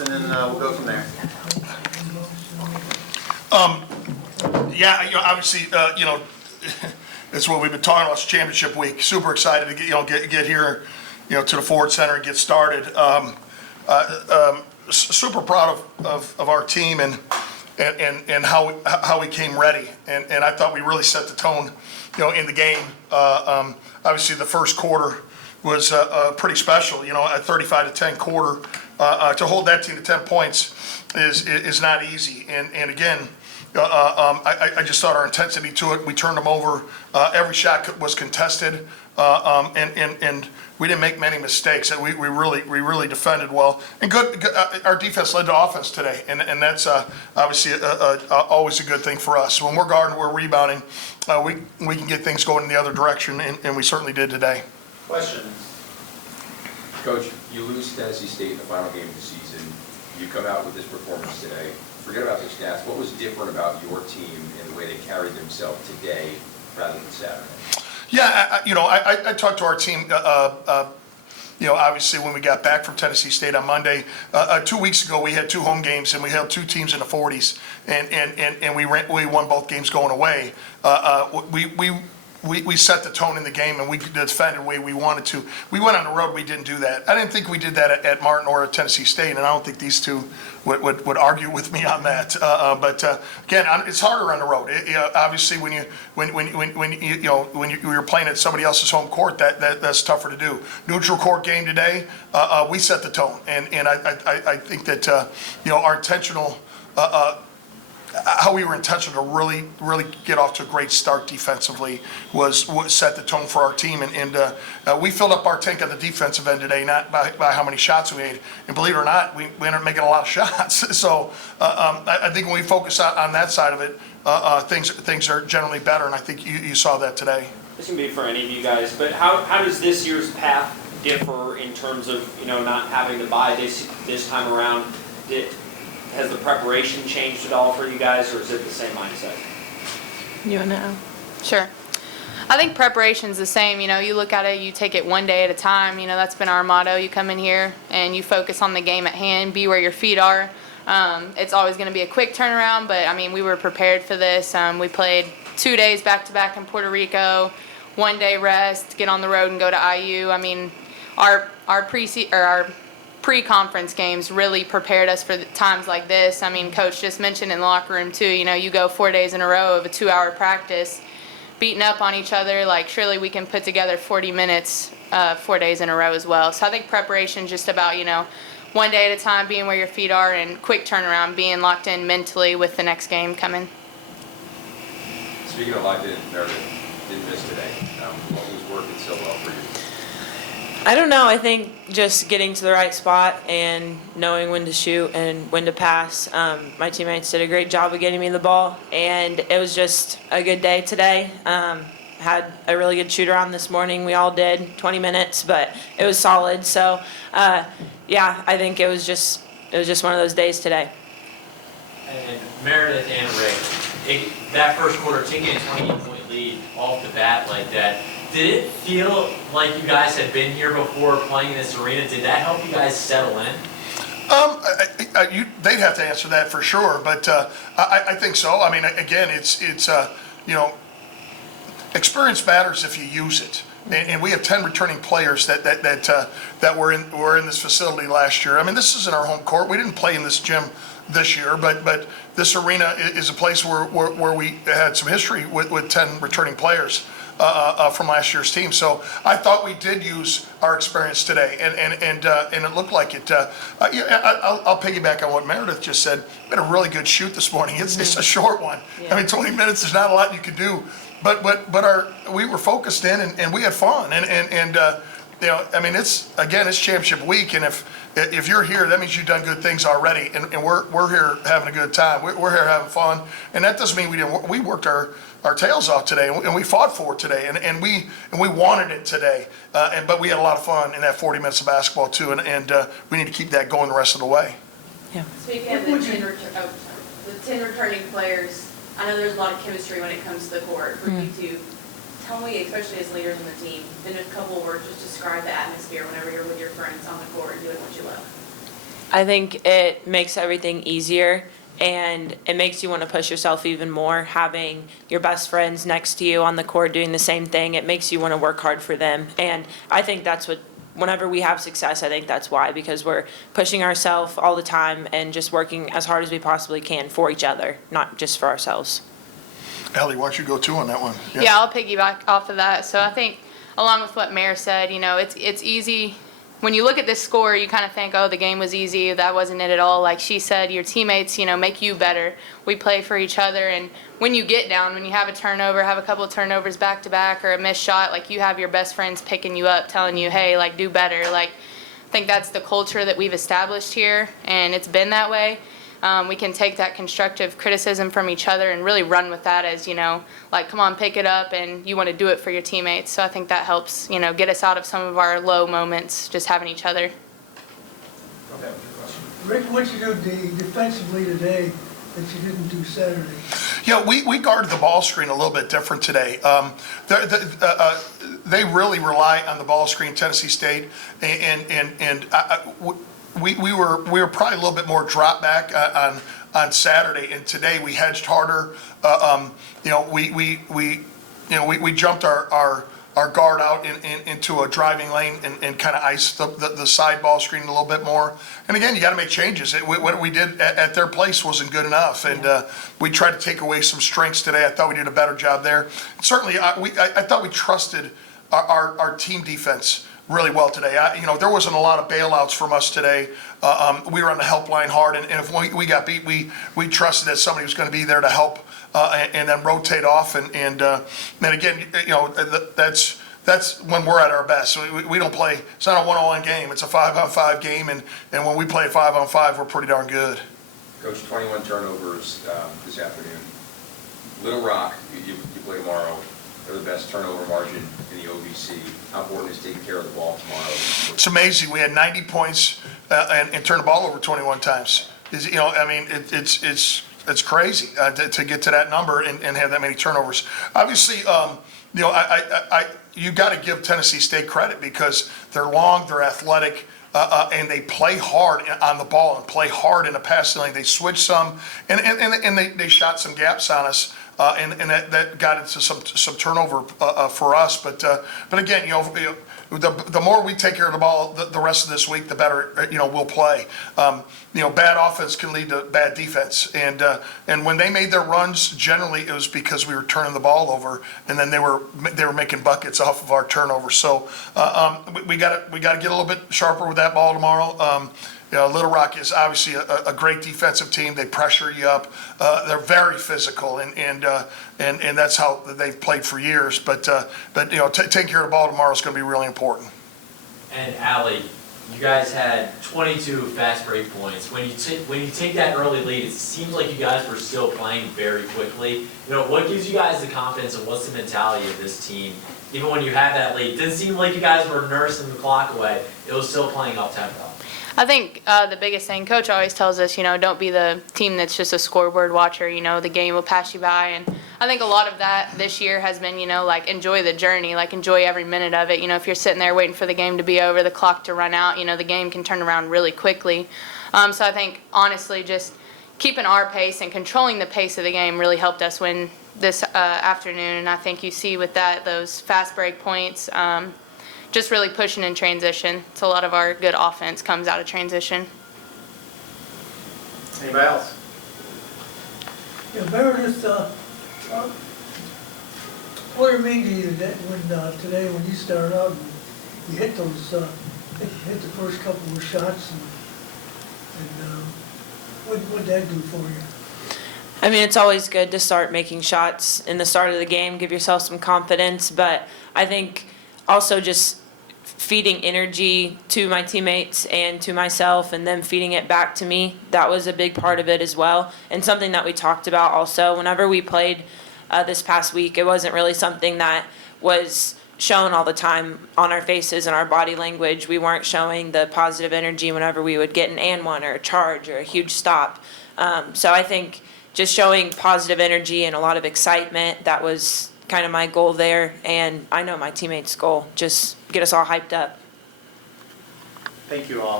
thoughts, and then we'll go from there. Yeah, obviously, it's what we've been talking about. It's championship week. Super excited to get here, to the Ford Center and get started. Super proud of our team and how we came ready. And I thought we really set the tone, in the game. Obviously, the first quarter was pretty special. A 35-10 quarter. To hold that team to 10 points is not easy. And again, I just thought our intensity to it. We turned them over. Every shot was contested, and we didn't make many mistakes. We really defended well. And good. Our defense led to offense today, and that's obviously always a good thing for us. When we're guarding, we're rebounding. We can get things going in the other direction, and we certainly did today. Questions? Coach, you lose Tennessee State in the final game of the season. You come out with this performance today. Forget about the stats. What was different about your team and the way they carried themselves today rather than Saturday? Yeah, I talked to our team, obviously when we got back from Tennessee State on Monday. 2 weeks ago, we had 2 home games, and we held 2 teams in the 40s, and we won both games going away. We set the tone in the game, and we defended the way we wanted to. We went on the road. We didn't do that. I didn't think we did that at Martin or at Tennessee State, and I don't think these two would argue with me on that. But again, it's harder on the road. Obviously, when you're playing at somebody else's home court, that's tougher to do. Neutral court game today, we set the tone, and I think that our intentional. How we were intentional to really get off to a great start defensively was set the tone for our team, and we filled up our tank on the defensive end today, not by how many shots we made. And believe it or not, we ended up making a lot of shots. So I think when we focus on that side of it, things are generally better, and I think you saw that today. This can be for any of you guys, but how does this year's path differ in terms of not having to buy this time around? Has the preparation changed at all for you guys, or is it the same mindset? You want to know? Sure. I think preparation's the same. You look at it, you take it one day at a time. That's been our motto. You come in here and you focus on the game at hand, be where your feet are. It's always going to be a quick turnaround, but we were prepared for this. We played 2 days back-to-back in Puerto Rico, 1 day rest, get on the road and go to IU. Our pre-conference games really prepared us for times like this. Coach just mentioned in the locker room too, you go 4 days in a row of a 2-hour practice, beating up on each other, surely we can put together 40 minutes 4 days in a row as well. So I think preparation just about, 1 day at a time, being where your feet are, and quick turnaround, being locked in mentally with the next game coming. Speaking of locked in, Meredith didn't miss today. What was working so well for you? I don't know. I think just getting to the right spot and knowing when to shoot and when to pass. My teammates did a great job of getting me the ball, and it was just a good day today. Had a really good shoot around this morning. We all did 20 minutes, but it was solid. So, yeah, I think it was just one of those days today. And Meredith and Rick, that first quarter, taking a 28-point lead off the bat like that. Did it feel like you guys had been here before playing in this arena? Did that help you guys settle in? They'd have to answer that for sure, but I think so. Again, it's experience matters if you use it, and we have 10 returning players that were in this facility last year. This isn't our home court. We didn't play in this gym this year, but this arena is a place where we had some history with 10 returning players. From last year's team. So I thought we did use our experience today, and it looked like it. I'll piggyback on what Meredith just said. We had a really good shoot this morning. It's a short one. Yeah. 20 minutes is not a lot you could do, but we were focused in, and we had fun, and it's championship week, and if you're here, that means you've done good things already, and we're here having a good time. We're here having fun, and that doesn't mean we didn't. We worked our tails off today, and we fought for it today, and we wanted it today, but we had a lot of fun in that 40 minutes of basketball too, and we need to keep that going the rest of the way. Yeah. Speaking of the 10 returning players, I know there's a lot of chemistry when it comes to the court for you two. Tell me, especially as leaders on the team, in a couple of words, just describe the atmosphere whenever you're with your friends on the court doing what you love. I think it makes everything easier, and it makes you want to push yourself even more. Having your best friends next to you on the court doing the same thing, it makes you want to work hard for them. And I think that's what, whenever we have success, I think that's why, because we're pushing ourselves all the time and just working as hard as we possibly can for each other, not just for ourselves. Ellie, why don't you go too on that one? Yeah, I'll piggyback off of that. So I think, along with what Mayor said, it's easy. When you look at this score, you kind of think, oh, the game was easy. That wasn't it at all. Like she said, your teammates, make you better. We play for each other. And when you get down, when you have a turnover, have a couple of turnovers back to back or a missed shot, like you have your best friends picking you up, telling you, hey, like do better. Like I think that's the culture that we've established here, and it's been that way. We can take that constructive criticism from each other and really run with that as, like, come on, pick it up, and you want to do it for your teammates. So I think that helps, get us out of some of our low moments, just having each other. Okay, what's your question? Rick, what you do defensively today that you didn't do Saturday? Yeah, we guarded the ball screen a little bit different today. They really rely on the ball screen, Tennessee State, and we were probably a little bit more drop back on Saturday, and today we hedged harder. We jumped our guard out into a driving lane and kind of iced the side ball screen a little bit more. And again, you got to make changes. What we did at their place wasn't good enough, and we tried to take away some strengths today. I thought we did a better job there. Certainly, I thought we trusted our team defense really well today. There wasn't a lot of bailouts from us today. We were on the helpline hard, and if we got beat, we trusted that somebody was going to be there to help and then rotate off. And again, that's when we're at our best. We don't play. It's not a 1-on-1 game. It's a 5-on-5 game, and when we play 5-on-5, we're pretty darn good. Coach, 21 turnovers this afternoon. Little Rock, you play tomorrow. They're the best turnover margin in the OVC. How important is taking care of the ball tomorrow? It's amazing. We had 90 points and turned the ball over 21 times. It's crazy to get to that number and have that many turnovers. Obviously, you got to give Tennessee State credit because they're long, they're athletic, and they play hard on the ball and play hard in the passing lane. They switched some, and they shot some gaps on us. And that got into some turnover for us, but again, the more we take care of the ball the rest of this week, the better we'll play. Bad offense can lead to bad defense, and when they made their runs, generally it was because we were turning the ball over, and then they were making buckets off of our turnovers. So we got to get a little bit sharper with that ball tomorrow. Little Rock is obviously a great defensive team. They pressure you up. They're very physical, and that's how they've played for years. But taking care of the ball tomorrow is going to be really important. And Allie, you guys had 22 fast break points. When you take that early lead, it seems like you guys were still playing very quickly. What gives you guys the confidence, and what's the mentality of this team? Even when you had that lead, it didn't seem like you guys were nursing the clock away. It was still playing up tempo. I think the biggest thing, Coach always tells us, don't be the team that's just a scoreboard watcher. The game will pass you by. And I think a lot of that this year has been, enjoy the journey, enjoy every minute of it. If you're sitting there waiting for the game to be over, the clock to run out, the game can turn around really quickly. So I think, honestly, just keeping our pace and controlling the pace of the game really helped us win this afternoon. And I think you see with that, those fast break points, just really pushing in transition. So a lot of our good offense comes out of transition. Anybody else? Yeah, Meredith, what it mean to you that today when you started out, and you hit those, hit the first couple of shots, and what'd that do for you? It's always good to start making shots in the start of the game, give yourself some confidence, but I think also just feeding energy to my teammates and to myself and them feeding it back to me, that was a big part of it as well. And something that we talked about also, whenever we played this past week, it wasn't really something that was shown all the time on our faces and our body language. We weren't showing the positive energy whenever we would get an and one or a charge or a huge stop. So I think just showing positive energy and a lot of excitement, that was kind of my goal there, and I know my teammates' goal, just get us all hyped up. Thank you all.